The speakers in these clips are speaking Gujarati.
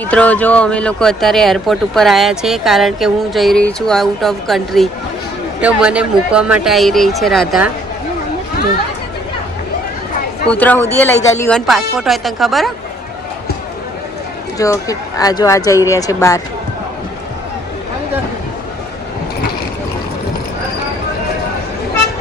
મિત્રો, જો અમે લોકો અત્યારે એરપોર્ટ ઉપર આવ્યા છે, કારણ કે હું જઈ રહી છું આઉટ ઓફ કન્ટ્રી તો મને મૂકવા માટે આવી રહી છે રાધા. કૂતરો હુદીએ લઈ જાય લીવન પાસપોર્ટ હોય તને ખબર? જો કે આ જો આ જઈ રહ્યા છે બહાર.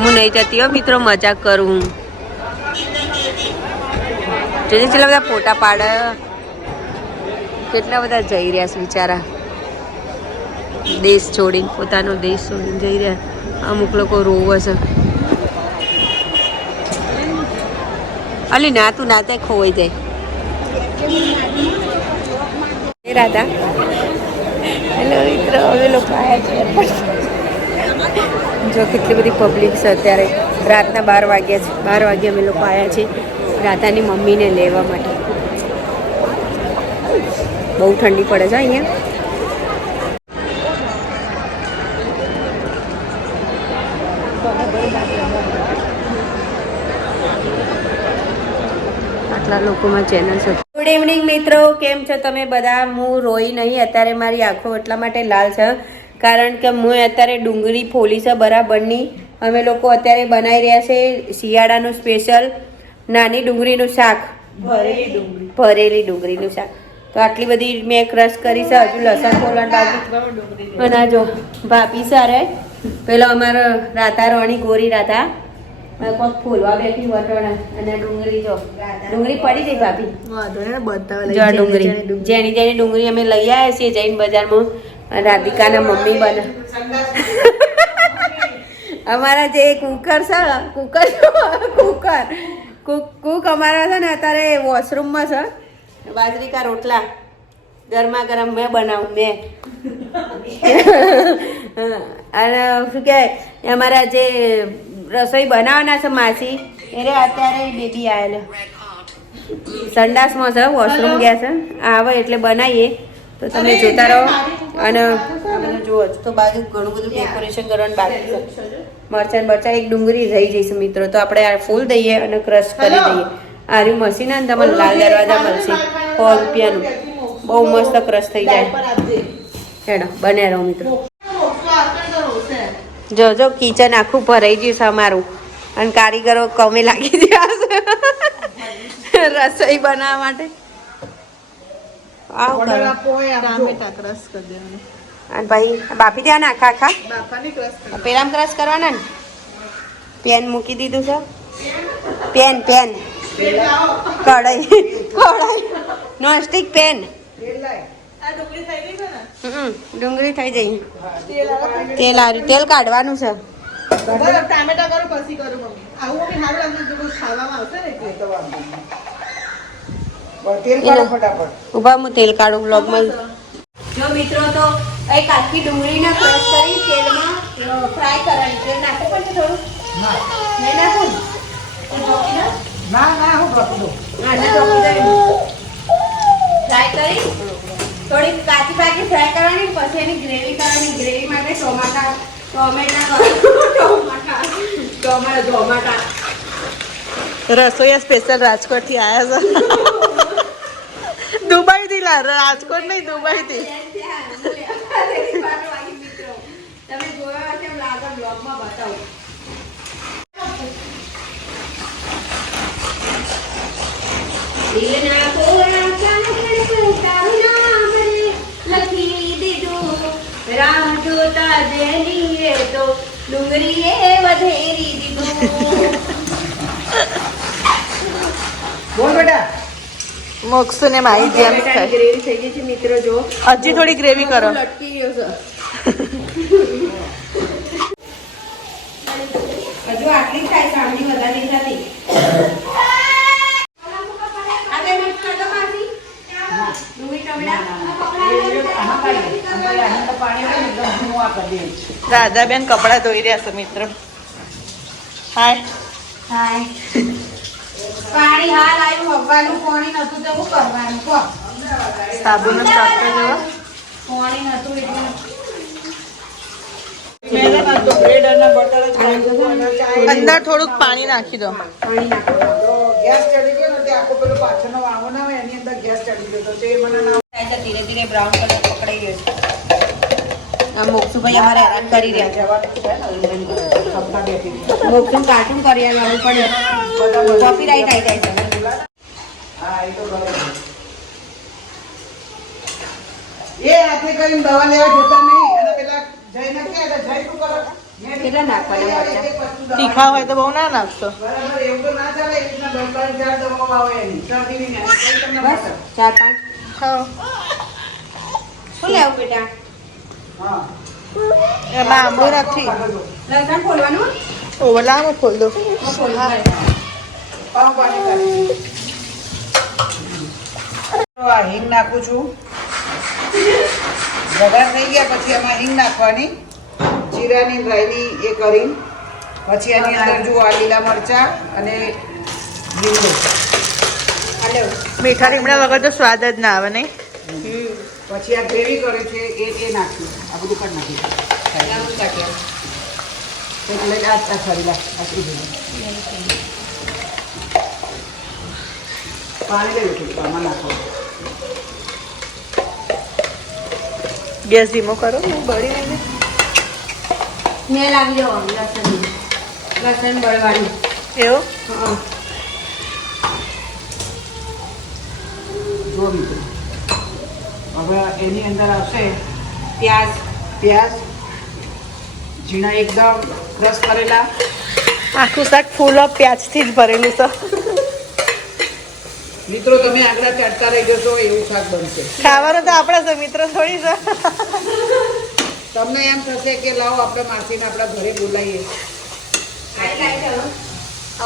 હું નહીં જતી હો મિત્રો, મજાક કરું હું. જોજે ચલા બધા ફોટા પાડે. કેટલા બધા જઈ રહ્યા છે બિચારા? દેશ છોડીને, પોતાનો દેશ છોડીને જઈ રહ્યા. અમુક લોકો રોવે છે. અલી, ના, તું ના ખોવાઈ જાય. રાધા હેલો, મિત્ર, હવે લોકો આવ્યા છે. જો કેટલી બધી પબ્લિક છે અત્યારે. રાતના બાર વાગ્યા છે. બાર વાગ્યા અમે લોકો આવ્યા છીએ. રાધાની મમ્મીને લેવા માટે. બહુ ઠંડી પડે છે અહીંયા. આટલા લોકોમાં ચેનલ છે. ગુડ ઇવનિંગ મિત્રો. કેમ છો તમે બધા? હું રોઈ નહીં અત્યારે મારી આંખો એટલા માટે લાલ છે કારણ કે હું અત્યારે ડુંગળી ફોલી છે બરાબરની. અમે લોકો અત્યારે બનાવી રહ્યા છે શિયાળાનું સ્પેશિયલ નાની ડુંગળીનું શાક. ભરેલી ડુંગળીનું શાક. તો આટલી બધી મેં ક્રશ કરી છે. હજુ લસણ કોલણ બાકી અને જો ભાપી સારે પેલો અમારો રાધા રોણી ગોરી રાધા. કોક ફૂલવા બેઠી વટોણા અને ડુંગળી જો. ડુંગળી પડી ગઈ ભાભી? જો ડુંગળી. જેની જેની ડુંગળી અમે લઈ આવ્યા છીએ જૈન બજારમાં. રાધિકાના મમ્મી બને અમારા જે કુકર છે કુકર કુકર. કુક કુક અમારા છે ને અત્યારે વોશરૂમમાં છે. બાજરી કા રોટલા ગરમા ગરમ મેં બનાવું મેં. અને શું કે અમારા જે રસોઈ બનાવવાના છે માસી એને અત્યારે બેબી આવેલો. સંડાસમાં છે વોશરૂમ ગયા છે. આવે એટલે બનાવીએ. તો તમે જોતા રહો. અને જુઓ તો બાજુ ઘણું બધું ડેકોરેશન કરવાનું બાકી છે. મરચાં મરચાં એક ડુંગળી રહી જઈશું મિત્રો તો આપણે આ ફૂલ દઈએ અને ક્રશ કરી દઈએ. આ રહ્યું મશીન ને તમને લાલ દરવાજા મળશે. સો રૂપિયાનું. બહુ મસ્ત ક્રશ થઈ જાય. હેડો બને રહો મિત્રો. જો જો કિચન આખું ભરાઈ ગયું છે અમારું. અને કારીગરો કમે લાગી ગયા રસોઈ બનાવવા માટે. આવું અને ભાઈ બાપી દેવાના આખા? આખા પેલામાં ક્રશ કરવાના ને? પેન મૂકી દીધું છે? Pen pen. કઢાઈ કઢાઈ. Nonstick pen. હમ, ડુંગળી થઈ જઈ તેલ આર્યું તેલ કાઢવાનું છે. ટામેટા કરું પછી કરું મમ્મી આવું મમ્મી સારું લાગશે ખાવામાં આવશે ને એટલે તેલ કાઢો ફટાફટ ઊભા હું તેલ કાઢું બ્લોગમાં. જો મિત્રો તો એક આખી ડુંગળીને ક્રશ કરી તેલમાં ફ્રાય કરવાની તેલ નાખો પણ થોડું. નહીં નાખું? ના ના હું દઈ ફ્રાય કરી થોડી કાચી પાકી ફ્રાય કરવાની પછી એની ગ્રેવી કરવાની. ગ્રેવી માટે ટોમાટા ટોમેટા ટોમાટા ટોમેટા ટોમાટા. રસોઈયા સ્પેશિયલ રાજકોટથી આયા છે. દુબઈ થી લા રાજકોટ નહીં દુબઈ થી તમે જોયા હશે એમ લાગે બ્લોગમાં બતાવું. દિલના કોરા કાગળ તારું નામ રે લખી દીધું રાહ જોતા જેની તો ડુંગળીએ વધેરી દીધું બોલ બેટા મોક્ષ ને માઈ જેમ ગ્રેવી થઈ ગઈ છે મિત્રો જો. હજી થોડી ગ્રેવી કરો. લટકી ગયો છે. હજુ આટલી થાય આટલી વધારે નહીં થતી આ બે મિનિટ કરતો પાછી ડુંગળી ટમેટા રાધાબેન કપડાં ધોઈ રહ્યા છો મિત્ર. હાય હાય પાણી હાલ આવ્યું હવાનું પાણી નતું તો શું કરવાનું કહો. સાબુનો સ્ટોક તો જુઓ પાણી નતું એટલે. અંદર થોડુંક પાણી નાખી દો. પાણી નાખો. ગેસ ચડી ગયો ને તે આખો પેલો પાછળનો વાવો ના હોય એની અંદર ગેસ ચડી ગયો તો તે મને ના ધીરે ધીરે બ્રાઉન કલર પકડાઈ ગયો મોક્ષુભાઈ અમારે હેરાન કરી રહ્યા છે. મોક્ષું કાર્ટૂન કરી આવવાનું પણ કોપીરાઈટ આવી જાય છે. હા એ તો બરાબર હાથે કરીને દવા લેવા જતા નહીં. અને પેલા જઈને કે જય શું કરો? કેટલા નાખવાના મરચાં? એક વસ્તુ દવા. તીખા હોય તો બહુ ના નાખશો. બરાબર એવું તો ના ચાલે. એ રીતના દસ ત્રણ ચાર આવે પાંચ. હા. શું લેવું બેટા? હા. આંબળું નથી લસણ ફોલવાનું? ઓવલામાં ખોલ દો. આ હિંગ નાખું છું. વઘાર થઈ ગયા પછી એમાં હિંગ નાખવાની. જીરાની રાઈની એ કરી. પછી એની અંદર જુઓ આ લીલા મરચા અને લીંબુ. મીઠા લીમડા વગર તો સ્વાદ જ ના આવે નહીં. પછી આ ગ્રેવી કરે છે એ એ નાખ્યું. આ બધું પણ નાખ્યું. એટલે આ આ સોરી બધું પાણી લઈ આમાં નાખો. ગેસ ધીમો કરો હું બળી નહીં મેં લાવી આવી જવાનું લસણની લસણ બળવાની એવું? હા. જો મિત્રો હવે એની અંદર આવશે પ્યાજ. પ્યાજ ઝીણા એકદમ રસ કરેલા આખું શાક ફૂલ ઓફ પ્યાજથી જ ભરેલું છે. મિત્રો તમે આગળ ચડતા રહી જશો એવું શાક બનશે. ખાવાનું તો આપણા છે મિત્રો થોડી છે. તમને એમ થશે કે લાવો આપણે માસીને આપણા ઘરે બોલાવીએ.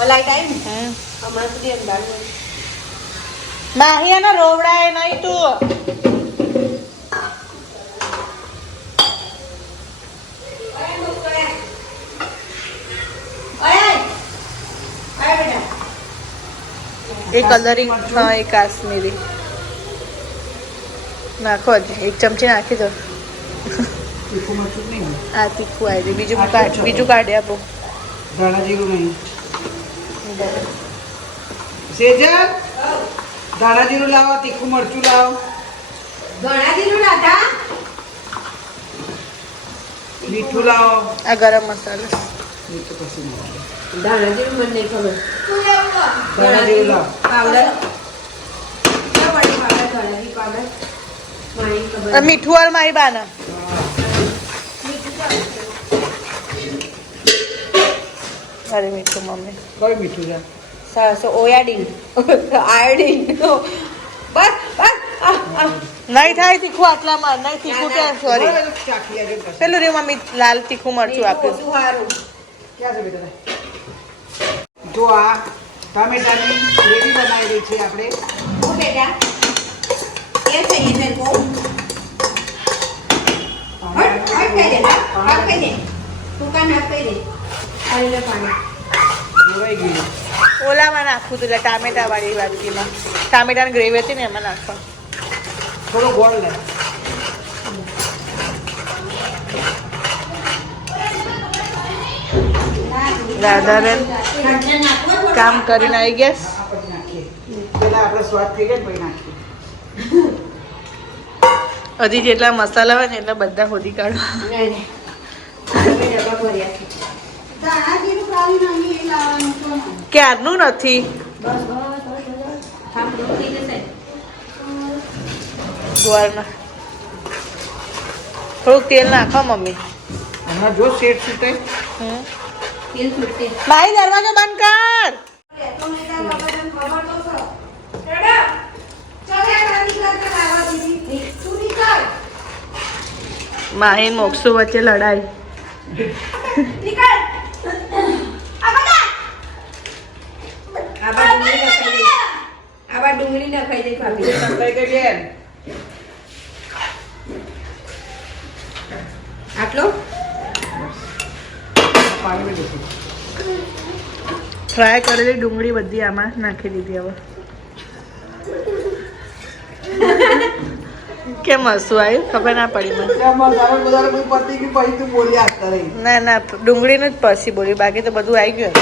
લાઈટ આવી ને? હમ. હમણાં સુધી અંધારું માહિયાના રોવડાએ નહીં તું એ કલરિંગ હા એ કાશ્મીરી. નાખો એક ચમચી નાખી દો. આ તીખું આવી જાય બીજું બીજું કાઢી આપો. ધાણા જીરું નહીં. સેજલ ધાણા જીરું લાવો તીખું મરચું લાવો. મીઠું લાવો. આ ગરમ મસાલો. મીઠું લાગે. ધાણા જેવું મને નહીં ખબર. ધાણા જેવું પાવડર. મીઠું હાલ મારી બાના. અરે મીઠું મમ્મી. કયું મીઠું છે? સરસ ઓયાડીન. આયોડીન. બસ બસ. નહીં થાય તીખું આટલામાં નહીં તીખું કે સોરી. પેલું રે મમ્મી લાલ તીખું મરચું આપ્યું ઓછું હારું. ક્યાં છે બેટા જો આ ટામેટાની ગ્રેવી બનાવેલી છે આપણે. ઓ એ છે તું કાન હટ કહી ગયું. ઓલામાં નાખવું તું ટામેટા વાળી વાટકીમાં ટામેટાની ગ્રેવી હતી ને એમાં નાખવા થોડું ગોળ લે. દાદાને કામ કરીને આવી ગયા હજી જેટલા મસાલા હોય ને એટલા બધા ખોદી કાઢો ક્યારનું નથી? થોડુંક તેલ નાખો મમ્મી. જો સેટ છૂટે. હમ. ભાઈ દરવાજો બંધ કર. માહી મોક્ષો વચ્ચે લડાઈ આબા ડુંગળી નખાઈ દે આબા ડુંગળી નખાઈ દે ભાભી સંતાઈ ગઈ બેન આટલો પાણી મેં દેખો ફ્રાય કરેલી ડુંગળી બધી આમાં નાખી દીધી હવે. કેમ હસું આવ્યું? ખબર ના પડી મને. ના ના ડુંગળીને જ પસી બોલ્યું. બાકી તો બધું આવી ગયું.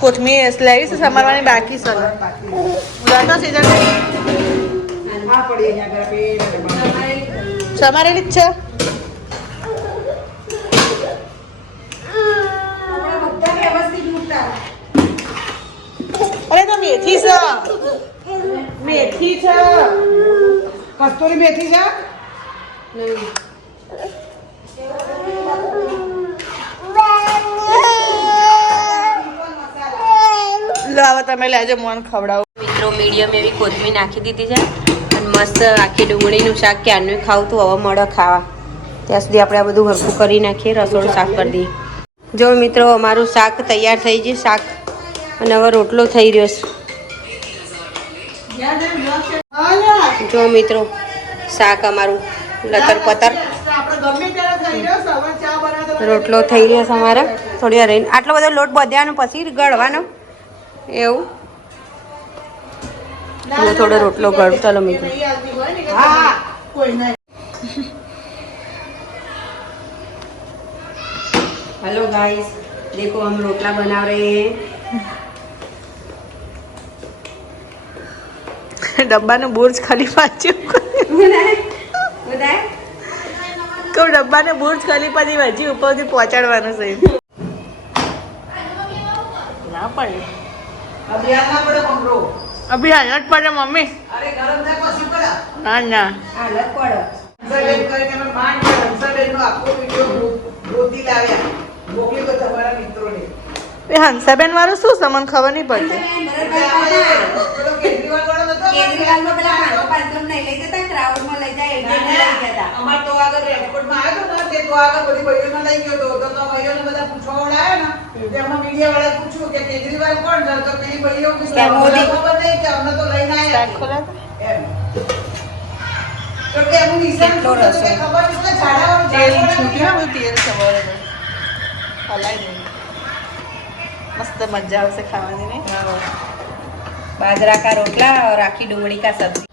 કોથમીર લેવી છે સમારવાની બાકી ઉડાડતો સીઝન જ છે? અરે તો મેથી છે. મેથી છે. કસ્તુરી મેથી છે? લો હવે તમે લેજો મોન ખવડાવો. મિત્રો મીડિયમ એવી કોથમીર નાખી દીધી છે. મસ્ત આખી ડુંગળીનું શાક ક્યારનું ખાવું તું, હવે મળે ખાવા. ત્યાં સુધી આપણે આ બધું હરખું કરી નાખીએ, રસોડું સાફ કરી દઈએ. જો મિત્રો, અમારું શાક તૈયાર થઈ ગયું શાક, અને હવે રોટલો થઈ રહ્યો છે. જો મિત્રો, શાક અમારું લતર પતર. રોટલો થઈ ગયો છે અમારે. થોડી વાર રહીને. આટલો બધો લોટ બધ્યાનો પછી ગળવાનો. એવું. હું થોડો રોટલો ગળું ચાલો મિત્રો નહીં આવતી હોય ને કે હા કોઈ નહીં हेलो गाइस देखो हम रोटला बना रहे हैं ડબ્બાનું બુર્જ ખલીફા જેવું કહું ડબ્બાને બુર્જ ખલીફાની વચ્ચે ઉપરથી પહોંચાડવાનું છે ના પડે ના અભી હાલત પડે મમ્મી અરે ગરમ થાય પછી પડે ના ના હાલત પડે હંસાબેન કરીને અમે માંડ કે હંસાબેનનો આખો વિડિયો ગોતી લાવ્યા મોકલી તો તમારા મિત્રોને એ હંસાબેન વાળું શું છે ખબર નહીં પડતી પેલો મસ્ત મજા આવશે ખાવાની ને બાજરા કા રોટલા રાખી આખી ડુંગળી કા સબ્જી?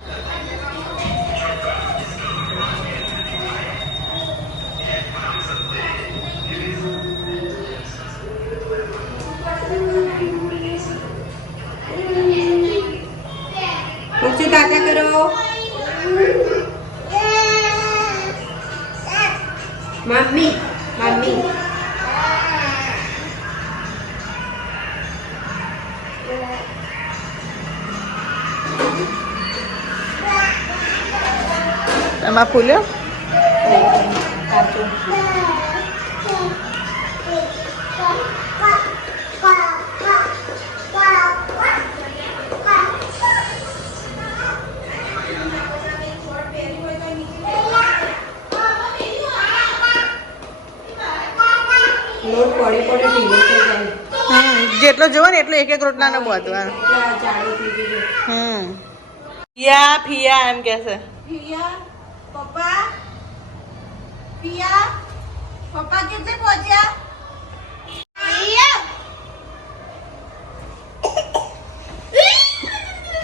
É Sama pula? Satu. લોટ પડે પડે ઢીલો થઈ જાય હમ જેટલો જોવો ને એટલો એક એક રોટલાનો બાંધવાનો એટલા જાડો થઈ ગયો હમ ફિયા ફિયા એમ કે છે પિયા પપ્પા પિયા પપ્પા કેટલે પહોંચ્યા પિયા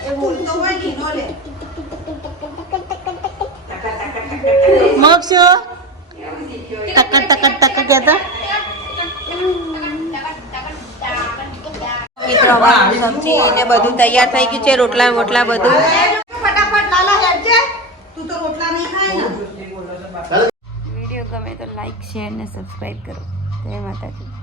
એ બોલતો હોય નીનો લે મોક્ષો ટક ટક ટક કહેતા મિત્રો સમજી સબ્જી ને બધું તૈયાર થઈ ગયું છે રોટલા વોટલા બધું. ફટાફટ લાલા હેડજે. તું તો રોટલા નહીં ખાય ને. વીડિયો ગમે તો લાઈક શેર ને સબસ્ક્રાઈબ કરો. જય માતાજી.